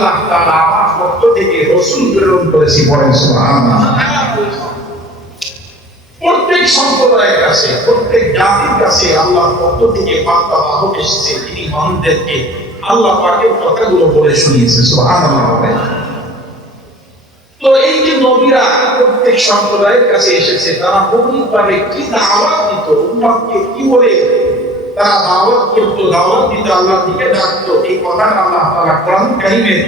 আল্লাহ তাআলা আমার পক্ষ থেকে রাসূল প্রেরণ করেছি, বলেন সুবহানাল্লাহ। প্রত্যেক সম্প্রদায়ের কাছে, প্রত্যেক জাতির কাছে আল্লাহর পক্ষ থেকে বার্তা বাহক এসেছে, তিনি মানুষদেরকে আল্লাহ পাকের কথাগুলো বলে শুনিয়েছে, সুবহানাল্লাহ। তো এই যে নবীরা প্রত্যেক সম্প্রদায়ের কাছে এসেছে, তারা মৌলিকভাবে কি দাওয়াত দিত, উম্মতকে কি বলে তারা দাওয়াত করত, দাওয়াত দিত, আল্লাহর দিকে ডাকতো, এই কথাটা আল্লাহ তাআলা কোরআন কারীমের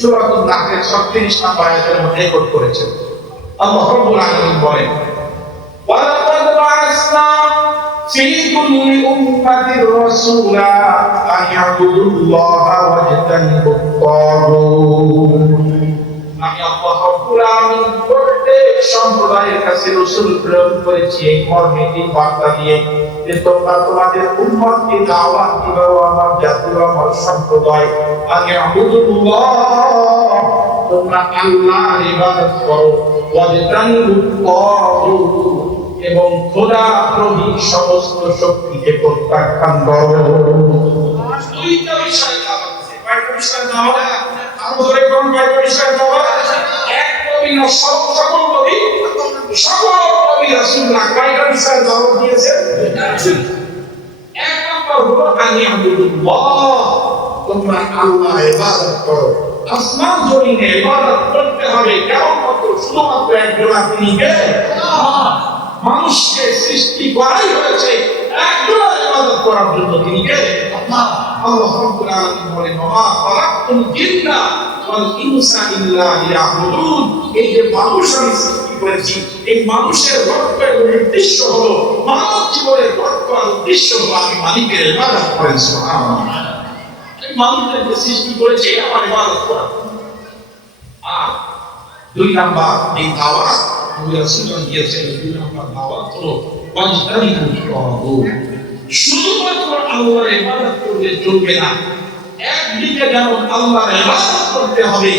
সূরাতুন নাহলের 36 নম্বর আয়াতের মধ্যে কোট করেছেন। আল্লাহ রাব্বুল আলামিন বলেন, ওয়ালাকাদ বা'আসনা ফি কুল্লি উম্মাতির রাসূলা আন ইয়াবুদুল্লাহা ওয়াজতানিবুত তাগুত। আমি আল্লাহ রাব্বুল আলামিন প্রত্যেক সম্প্রদায়ের কাছে রাসূল প্রেরণ করেছি এই মর্মে, এই বার্তা দিয়ে যে তোমরা তোমাদের উম্মতকে দাওয়াত দিও, আমার জাতি, আমার সম্প্রদায়, আগে আবুদুল্লাহ, তোমরা আল্লাহর ইবাদত করো, ওয়াজতানিবুত তাগুত, এবং খোদাদ্রোহী সমস্ত শক্তিকে প্রত্যাখ্যান করো। দুইটা বিষয় দাওয়াত আছে, কয়টা বিষয় দাওয়াত? আরো ধরে কোন কয়টা বিষয় দাওয়াত? এক নবী না, সকল নবী, সকল নবী রাসূলরা কয়টা বিষয় দাওয়াত দিয়েছেন? এক নম্বর হলো আল্লাহ, তোমরা আল্লাহর ইবাদত করো। আসমান জমিনে ইবাদত করতে হবে কেবলমাত্র শুধুমাত্র একজন, তিনি কে? আল্লাহ। মানুষকে সৃষ্টি করাই হয়েছে একজনের ইবাদত করার জন্য, তিনি কে? আল্লাহ। আল্লাহ রাব্বুল আলামিন বলেন, ওয়া খালাকতুল জিন্না ওয়াল ইনসা ইল্লা লিয়াবুদুন। এই যে মানুষ আমি সৃষ্টি করেছি, এই মানুষের লক্ষ্য এবং উদ্দেশ্য হলো, মানব জীবনের লক্ষ্য আর উদ্দেশ্য হলো আমি মালিকের ইবাদত করেন, সুবহানাল্লাহ। এই মানুষকে সৃষ্টি করেছি আমার ইবাদত করা। আর দুই নাম্বার এই দাওয়াত রাসূলগণ দিয়েছেন, দুই নাম্বার দাওয়াত হলো ওয়াজতানিবুত তাগুত। শুধুমাত্র আল্লাহর ইবাদত করলে চলবে না, একদিকে যেমন আল্লাহর ইবাদত করতে হবে,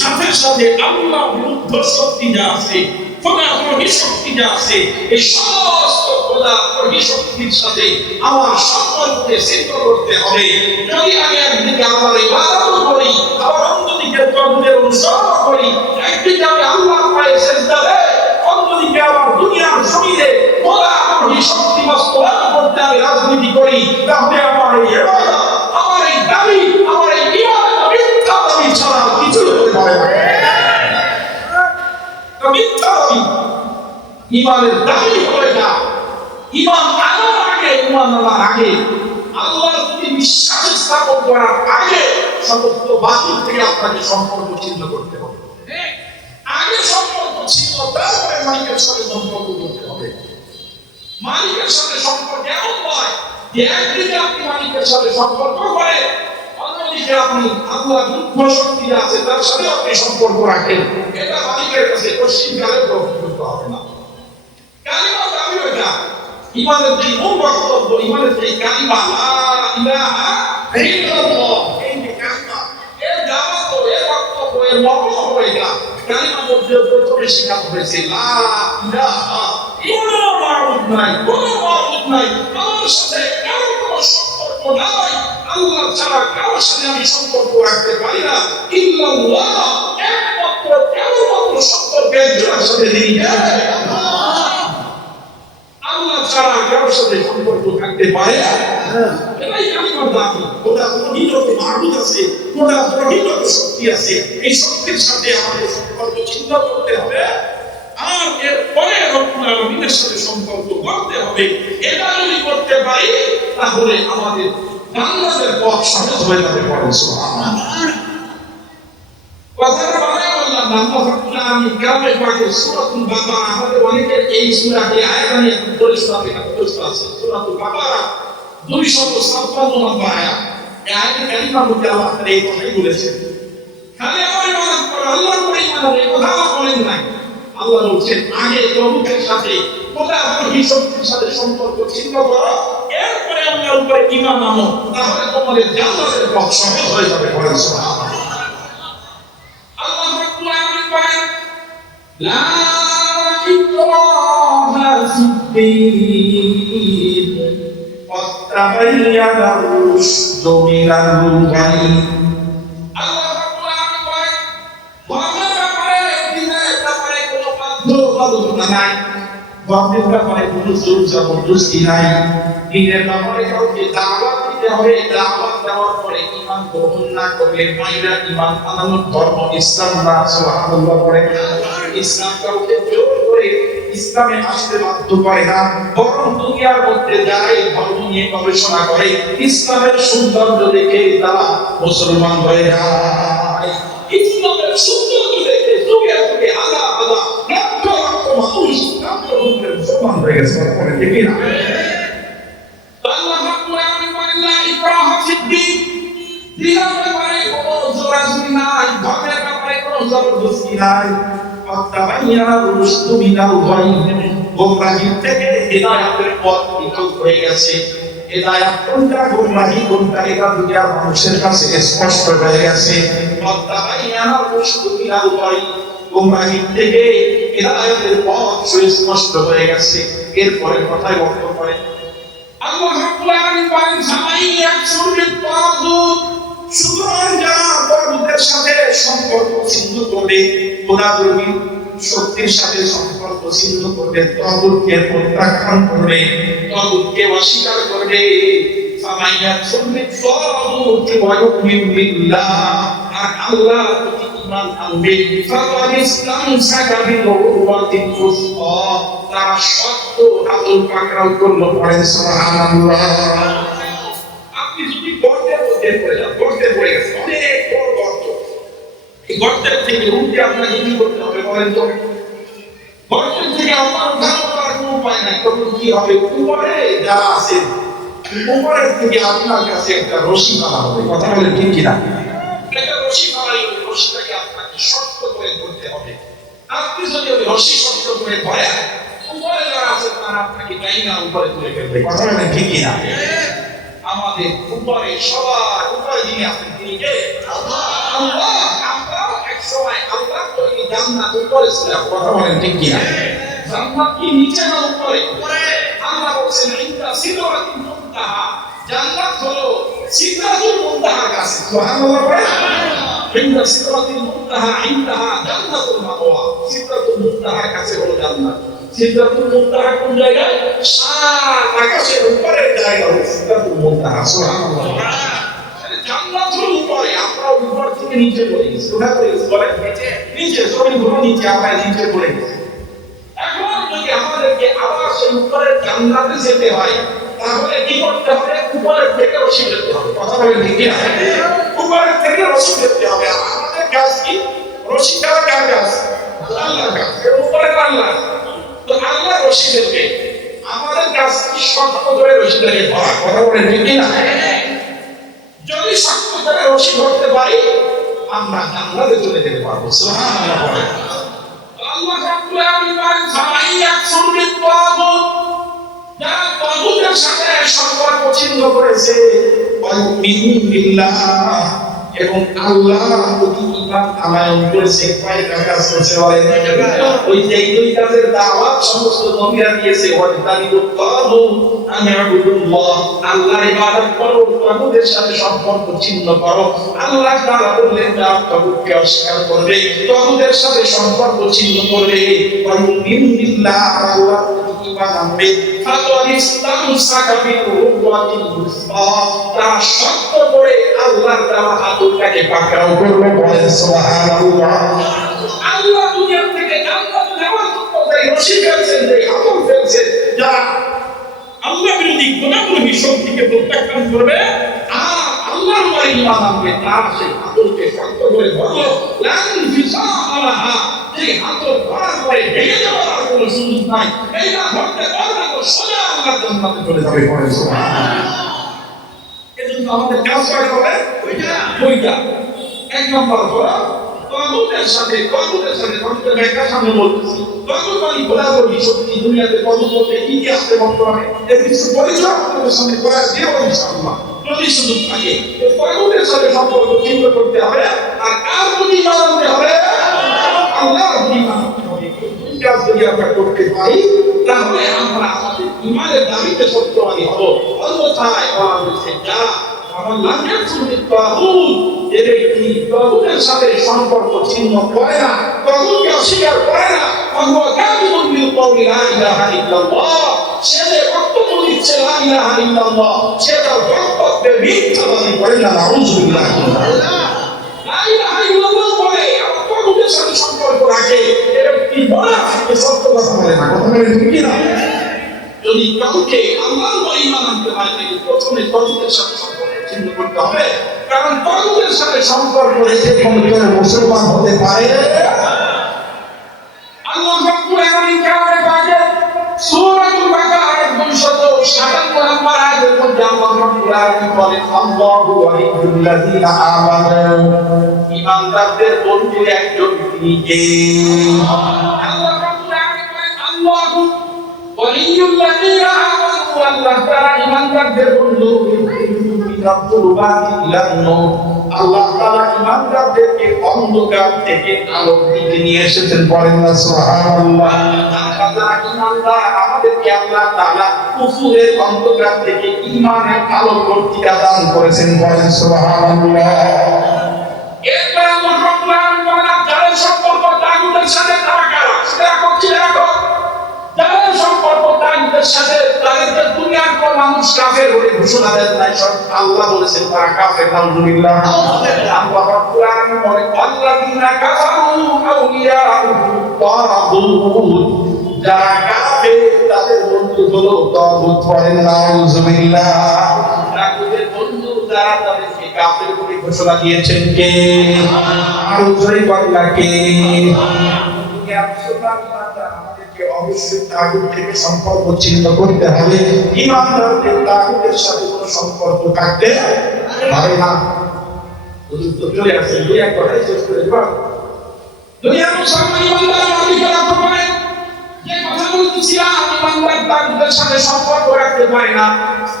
সাথে সাথে আল্লাহ বিরুদ্ধ শক্তি যা আছে, খোদাদ্রোহী শক্তি যা আছে, এই সমস্ত খোদাদ্রোহী শক্তির সাথে আমার সম্পর্ককে সিদ্ধ করতে হবে। যদি আমি একদিকে আল্লাহর ইবাদত করি, আবার অন্যদিকে তাগুতের অনুসরণ করি, একদিকে আমি আল্লাহর পায়ে সিজদা দেই, অন্যদিকে আবার দুনিয়ার জমিনে খোদাদ্রোহী শক্তি বাস্তবায়ন করতে আমি রাজনীতি করি, তাহলে আমার এই ইবাদত, আমার এই দাবি, আমার এই ইবাদত মিথ্যা দাবি ছাড়া কিছু হতে পারে না। মিথ্যা দাবি, ইমানের দাবি হলো এটা। ইমান আনার আগে, ইমান আনার আগে, আল্লাহর প্রতি বিশ্বাস স্থাপন করার আগে সমস্ত বাতিল থেকে আপনাকে সম্পর্ক ছিন্ন করতে হবে। আগে সম্পর্ক ছিন্ন, তারপরে মালিকের সাথে সম্পর্ক করতে হবে। মালিকের সাথে সম্পর্ক এমন নয় যে একদিকে আপনি মালিকের সাথে সম্পর্ক করেন, অন্যদিকে আপনি আল্লাহর বিরুদ্ধ শক্তি আছে তার সাথে আপনি সম্পর্ক রাখেন। এটা মালিকের কাছে পশ্চিমকালে গ্রহণযোগ্য হবে না। কালিমা দাবি এটা, ইমানের যে মূল বক্তব্য, ইমানের যে কালিমা লা ইলাহা ইল্লাল্লাহ, এই যে কালিমা, এর দাওয়াত, এর বক্তব্য, এর মর্ম হলো এটা। কালিমার মধ্যে প্রথমে শেখানো হয়েছে লা ইলাহা, কোনো মাবুদ নাই, কোনো মাবুদ নাই, আল্লাহর সাথে কারো কোনো সম্পর্ক নাই, আল্লাহ ছাড়া কারোর সাথে আমি সম্পর্ক রাখতে পারি না, ইল্লাল্লাহ, একমাত্র কেবলমাত্র সম্পর্ক একজনের সাথে, তিনি কে? আল্লাহ ছাড়া কারোর সাথে সম্পর্ক থাকতে পারে না। এটাই কালিমার দাবি। খোদাদ্রোহী যত মাবুদ আছে, খোদাদ্রোহী যত শক্তি আছে, এই শক্তির সাথে আমাদের সম্পর্ক ছিন্ন করতে হবে, আর এরপরে রব্বুল আলামিনের সাথে সম্পর্ক করতে হবে। এটা যদি করতে পারি, তাহলে আমাদের জান্নাতের পথ সহজ হয়ে যাবে, বলেন সুবহানাল্লাহ। কথাটা বানায় বললাম, আল্লাহ রাব্বুল আলামিন কালামে পাকে সূরাতুল বাকারা, আমাদের অনেকের এই সূরাটি আয়াত নিয়ে পরিষ্কার আছে। সূরাতুল বাকারা 256 নম্বর আয়াত। এই আয়াতে কালিমার মধ্যে আল্লাহ তাআলা এই কথাই বলেছেন, খালি আমার ইবাদত করো, আল্লাহর উপরে ঈমান আনো, এই কথা বলেন নাই। আল্লাহ বলছেন আগে প্রভুর সাথে, খোদাদ্রোহী শক্তির সাথে সম্পর্ক ছিন্ন করো, এরপরে আল্লাহর উপরে ঈমান আনো, তাহলে তোমাদের জান্নাতের পথ সহজ হয়ে যাবে, বলেন সুবহানাল্লাহ। আল্লাহ রাব্বুল আলামিন বলেন, লা ইকরাহা ফিদ্দীন ক্বাদ তাবায়্যানা রুশদু মিনাল গায়y। আল্লাহ রাব্বুল বাধ্যবাধকতা নাই, ধর্মের ব্যাপারে কোনো জোর জবরদস্তি নাই, দিনের ব্যাপারে কাউকে দাওয়াত দিতে হবে, দাওয়াত দেওয়ার পরে ঈমান গ্রহণ না করলে মাইরা ঈমান আনানোর ধর্ম ইসলাম না। সুবহানাল্লাহ পড়ে। ইসলাম কাউকে জোর করে ইসলামে আসতে বাধ্য করে না, বরং দুনিয়ার মধ্যে যারা এই ধর্ম নিয়ে গবেষণা করে ইসলামের সৌন্দর্য দেখে তারা মুসলমান হয়ে যায়। ইসলামের সৌন্দর্য দেখে যুগে যুগে হাজার হাজার লক্ষ লক্ষ মানুষ ইসলাম গ্রহণ করে মুসলমান হয়ে গেছে। বলে ঠিক না? আল্লাহ রাব্বুল আলামিন বলেন লা ইকরাহা ফিদ-দীন, দ্বীনের ব্যাপারে কোনো জোরাজুরি নাই, ধর্মের ব্যাপারে কোনো জবরদস্তি নাই। ফাতাবায়্যানা রুশদু মিনাল গায়, গোমরাহি থেকে হিদায়াতের পথ নিকট হয়ে গেছে। হিদায়াত কোনটা, গোমরাহি কোনটা, এটা দুনিয়ার মানুষের কাছে স্পষ্ট হয়ে গেছে। ফাতাবায়্যানা রুশদু মিনাল গায়, গোমরাহি থেকে হিদায়াতের পথ সুস্পষ্ট হয়ে গেছে। এরপরে কথায় বক্তব্য করে আল্লাহ রাব্বুল আলামিন বলেন সামাইয়া সুরবিত তাগুত, সুতরাং যারা তাগুতের সাথে সম্পর্ক ছিন্ন করবে, খোদাদ্রোহী শক্তির সাথে সম্পর্ক ছিন্ন করবে, তাগুতকে প্রত্যাখ্যান করবে, তাগুতকে অস্বীকার করবে, সামাইয়া সুরবিত তাগুত ওয়া ইউমিনু বিল্লাহ, আর আল্লাহর প্রতি ঈমান আনবে, ফাকাদ ইসতামসাকা বিল উরওয়াতিল উসকা, তারা শক্ত হাতল পাকড়াও করলো। পড়েন সুবহানাল্লাহ। আপনি যদি গর্তের মধ্যে পড়ে যান, গর্তে পড়ে গেছে, অনেক বড় গর্ত, এই গর্তের থেকে উঠে আপনাকে কি করতে হবে বলেন তো? গর্তের থেকে আপনার উঠানো করার কোনো উপায় নাই, তখন কি হবে? উপরে যারা আছে উপরের থেকে আপনার কাছে একটা রশি বাঁধা হবে। কথা বলেন ঠিক কিনা? একটা রশি বাঁধাই, রশিটাকে আপনাকে শক্ত করে ধরতে হবে। আপনি যদি ওই রশি শক্ত করে ধরেন, উপরে যারা আছে তারা আপনাকে টাইনা উপরে তুলে ফেলবে। কথা বলেন ঠিক কিনা? আমাদের উপরে সবার উপরে যিনি আছেন তিনি কে? আল্লাহ। আল্লাহ। আমরাও একসময় আল্লাহ তৈরি জান্নাত উপরে ছিলাম। কথা বলেন ঠিক কিনা? জান্নাত কি নিচে না উপরে? আল্লাহ বলেছেন ইনদা সিদরাতুল মুনতাহা, জান্নাত হলো সিদরাতুল মুনতাহার কাছে। সুবহানাল্লাহ পড়ে। ইনদা সিদরাতুল মুনতাহা ইনদাহা জান্নাতুল মাওয়া, সিদরাতুল মুনতাহার কাছে হলো জান্নাত। সিদরাতুল মুনতাহা কোন জায়গায়? সাত আকাশের উপরে জায়গা হলো সিদরাতুল মুনতাহা। সুবহানাল্লাহ। জান্নাত হলো উপরে, আমরা উপর থেকে নিচে পড়ে গেছি। কোথায় পড়ে গেছি বলেন? নিচে, জমিন হলো নিচে, আমরা নিচে পড়ে গেছি। এখন যদি আমাদেরকে আবার সেই উপরের জান্নাতে যেতে হয়, তাহলে কি করতে হবে? উপরের থেকে রশি ফেলতে হবে। কথা বলেন ঠিক কিনা? উপরের থেকে রশি ফেলতে হবে। আর আমাদের কাজ কি? রশি ফেলা কার কাজ? আল্লাহর কাজ। এর উপরে আল্লাহ, তো আল্লাহ রশি ফেলবে, আমাদের কাজ কি? শক্ত করে রশিটাকে ধরা। কথা বলেন ঠিক কিনা? যদি শক্ত করে রশি ধরতে পারি, আমরা জান্নাতে চলে যেতে পারবো। সুবহানাল্লাহ। আল্লাহ রাব্বুল আলামিন বলেন সামাইয়া সুরবিত তাগুত, যারা তাগুতের সাথে সম্পর্ক ছিন্ন করেছে, ওয়া ইউমিনু বিল্লাহ, এবং আল্লাহ প্রতি ঈমান আনয়ন করেছে। কয়টা কাজ করেছে বলেন? ওই যে দুই কাজের দাওয়াত সমস্ত নবীরা দিয়েছে। ওয়াতানিবুত তাগুত আনাবুদুল্লাহ, আল্লাহর ইবাদত করো, তাগুতের সাথে সম্পর্ক ছিন্ন করো। আল্লাহ তাআলা বললেন যারা তাগুতকে অস্বীকার করবে, তাগুতের সাথে সম্পর্ক ছিন্ন করবে, ওয়া ইউমিনু বিল্লাহ, আল্লাহর প্রতি ঈমান আনবে, ফাকাদ ইসতামসাকা বিল উরওয়াতিল উসকা, তারা শক্ত করে আল্লাহর দেওয়া হাতটাকে পাকড়াও করবে। বলেন সুবহানাল্লাহ। আল্লাহ দুনিয়া থেকে জান্নাত নেওয়ার জন্য যে রশি ফেলছেন, যে হাতল ফেলছেন, যারা আল্লাহ বিরোধী গুনাহগারী শক্তিকে প্রত্যাখ্যান করবে আর আল্লাহর উপরে ঈমান আনবে, তার সেই হাতলকে শক্ত করে ধরো। লান ফিসালাহা, এই হাতল ধরার পরে ভেঙে যাওয়ার আর কোনো সুযোগ নাই। এইটা ধরতে পারবে তো সোজা আল্লাহর জান্নাতে চলে যাবে। বলেন সুবহানাল্লাহ। এজন্য আমাদের কাজ করা হবে ওইটা। এক নম্বর হলো তাগুতের সাথে তাগুতের ব্যাখ্যা সামনে বলতেছি। তাগুত মানে খোদাদ্রোহী শক্তি। দুনিয়াতে তাগুত বলতে কি কি আছে বর্তমানে এর কিছু পরিচয় আপনাদের সামনে করা দেব ইনশাআল্লাহ, যদি সুযোগ থাকে। তাগুতের সাথে সম্পর্ক ছিন্ন করতে হবে, আর কার প্রতি ঈমান আনতে হবে? আল্লাহর প্রতি ঈমান আনতে হবে। এই কাজ যদি আমরা করতে পারি, তাহলে আমরা আমাদের ঈমানের দাবিতে সত্যবাদী হব। অন্যথায় বলা হয়েছে যারা আমার লাম ইয়াকফুর বিত তাগুত, যে ব্যক্তি তাগুতের সাথে সম্পর্ক ছিন্ন করে না, তাগুতকে অস্বীকার করে না, ফাহুয়া কাযিবুন বিল কওলি লা ইলাহা ইল্লাল্লাহ, সে যে বক্তব্য দিচ্ছে লা ইলাহা ইল্লাল্লাহ, সে তার বক্তব্যে মিথ্যাবাদী করে না। নাউযুবিল্লাহ। লা ইলাহা ইল্লাল্লাহ বলে আবার তাগুতের সাথে সম্পর্ক রাখে, এ ব্যক্তি মুনাফিক, সত্য কথা বলে না। কথা বলে ঠিক না? যদি কাউকে আল্লাহর উপর ঈমান আনতে হয় তাহলে প্রথমে তাগুতের সাথে সম্পর্ক ছিন্ন করতে হবে, কারণ তাগুতের সাথে সম্পর্ক রেখে কোনো মুসলমান হতে পারে। আল্লাহ রাব্বুল আলামিন কালামে পাকে সূরাতুল বাকারা 257 নম্বর আয়াতের মধ্যে আল্লাহ রাব্বুল আলামিন বলেন, আল্লাহু ওয়ালিয়ুল লাযিনা আমানু, ঈমানদারদের বন্ধু একজন তিনি কে? আল্লাহ রাব্বুল আলামিন বলেন, আল্লাহু ওয়ালিয়ুল লাযিনা আমানু, আল্লাহ তাআলা ঈমানদারদের বন্ধু। আল্লাহ তাআলা ঈমানদারদেরকে অন্ধকার থেকে আলোর দিকে নিয়ে এসেছেন। বলেন না সুবহানাল্লাহ। যারা ঈমানদার, আমাদেরকে আল্লাহ তাআলা কুফুরের অন্ধকার থেকে ঈমানের আলো পর্যন্ত দান করেছেন। বলেন সুবহানাল্লাহ। এরপর আল্লাহ রাব্বুল আলামিন বলেন, যারা সম্পর্ক তাগুতের সাথে তারা কারা? সেটা করছে দেখো, যারা সম্পর্ক তাগুতের সাথে, তাদেরকে দুনিয়ার কোন মানুষ কাফের বলে ঘোষণা দেন নাই, সব আল্লাহ বলেছেন তারা কাফের। নাউযুবিল্লাহ। আল্লাহ রাব্বুল আলামিন বলেন, আল্লাযীনা কাফারু আউলিয়াউহুম তাগুত, যারা কাফের তাদের বন্ধু হলো তাগুত। বলেন নাউযুবিল্লাহ। তাগুতের বন্ধু যারা, তাদেরকে কাফের বলে ঘোষণা দিয়েছেন কে? আর জোরে বলেন কে? অবশ্যই তাগুত থেকে সম্পর্ক ছিন্ন করতে হবে। ঈমানদারদের তাগুতের সাথে কোনো সম্পর্ক থাকতে পারে না। হুজুর তো চলে আসেন, দুই এক কথাই শেষ করে দেব। দুনিয়ার মুসলমান ঈমানদার মালিক রাখতে পারে, যে কথা বলতেছিলাম, ঈমানদার তাগুতের সাথে সম্পর্ক রাখতে পারে না।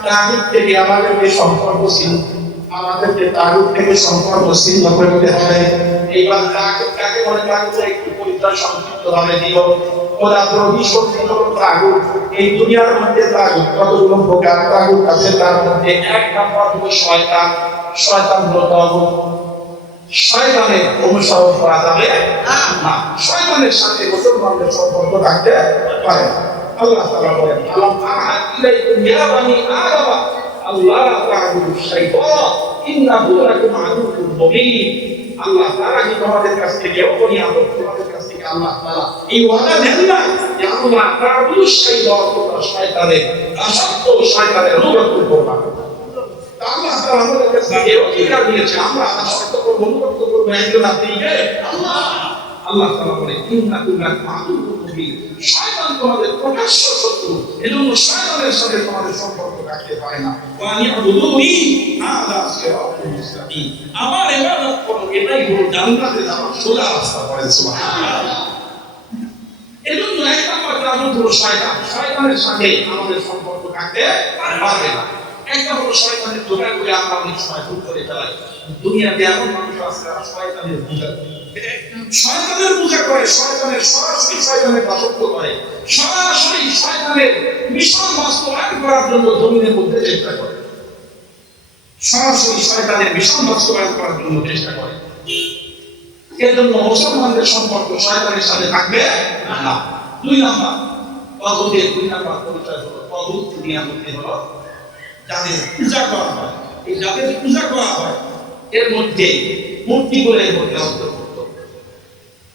তাগুত থেকে আমাদেরকে সম্পর্ক ছিন্ন, আমাদেরকে তাগুত থেকে সম্পর্ক ছিন্ন করতে হবে। এইবার তাগুত কাকে বলে? তাগুতের একটু পরিচয় সংক্ষিপ্ত ভাবে দিব। খোদাদ্রোহী শক্তি হলো তাগুত। এই দুনিয়ার মধ্যে তাগুত কতগুলো প্রকার তাগুত আছে, তার মধ্যে এক নম্বর হলো শয়তান। শয়তান হলো তাগুত। শয়তানের অনুসরণ করা যাবে না, শয়তানের সাথে মুসলমানদের সম্পর্ক রাখতে পারে না। আল্লাহ তাআলা বলেন, আলাম আহাদ ইলাইকুম ইয়া বানি আদম আল্লাহ তা'বুদুশ শাইতান ইন্নাহু লাকুম আদুউউম মুবিন। আল্লাহ তাআলা কি তোমাদের কাছ থেকে অপরিহার্য, তোমাদের কাছ থেকে আল্লাহ তাআলা এই ওয়াদা দেন না যে আল্লাহ তা'বুদুশ শাইতান, তোমরা শয়তানের দাসত্ব, শয়তানের অনুগত করবা। আল্লাহ তাআলা আমাদের কাছে এই অধিকার দিয়েছে, আমরা দাসত্ব করব, অনুগত করব একজন আল্লাহকে। আল্লাহ তাআলা বলে, ইন্নাহু লাকুম আদুউউম মুবিন, শয়তান তোমাদের প্রকাশ্য শত্রু, এজন্য শয়তানের সাথে তোমাদের সম্পর্ক রাখতে পারে না। ওয়া নি'বুদুনি হাযা সিরাতুল মুস্তাকিম, আমার ইবাদত করো, এটাই হলো জান্নাতে যাওয়ার সোজা রাস্তা। বলেন সুবহানাল্লাহ। এজন্য এক নম্বর কারণ হলো শয়তান। শয়তানের সাথে আমাদের সম্পর্ক রাখতে পারবে না। একটা হলো শয়তানের ধোঁকা করে আমরা অনেক সময় ভুল করে ফেলাই। দুনিয়াতে এমন মানুষ আছে যারা শয়তানের পূজা করে, শয়তানের পূজা করে, শয়তানের সরাসরি শয়তানের দাসত্ব করে, সরাসরি শয়তানের মিশন বাস্তবায়ন করার জন্য জমিনের মধ্যে চেষ্টা করে, সরাসরি শয়তানের মিশন বাস্তবায়ন করার জন্য চেষ্টা করে। এর জন্য মুসলমানদের সম্পর্ক শয়তানের সাথে থাকবে না। দুই নাম্বার তাগুতের দুই নাম্বার পরিচয় হলো, তাগুত দুনিয়ার মধ্যে হলো যাদের পূজা করা হয়। এই যাদের পূজা করা হয় এর মধ্যে মূর্তিগুলোর মধ্যে অন্তর্ভুক্ত।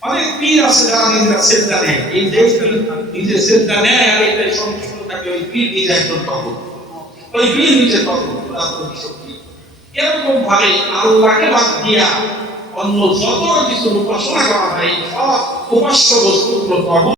অনেক পীর আছে যারা নিজেরা সেজদা নেয়, এই দেশ নিজে সেজদা নেয় আর এটাই সন্তুষ্ট থাকে, ওই পীর নিজে একজন তাগুত, ওই পীর নিজে তাগুত, তাগুতের শক্তি। এরকম ভাবে আল্লাহকে বাদ দিয়া অন্য যত কিছু উপাসনা করা হয় সব উপাস্য বস্তুগুলো তাগুত।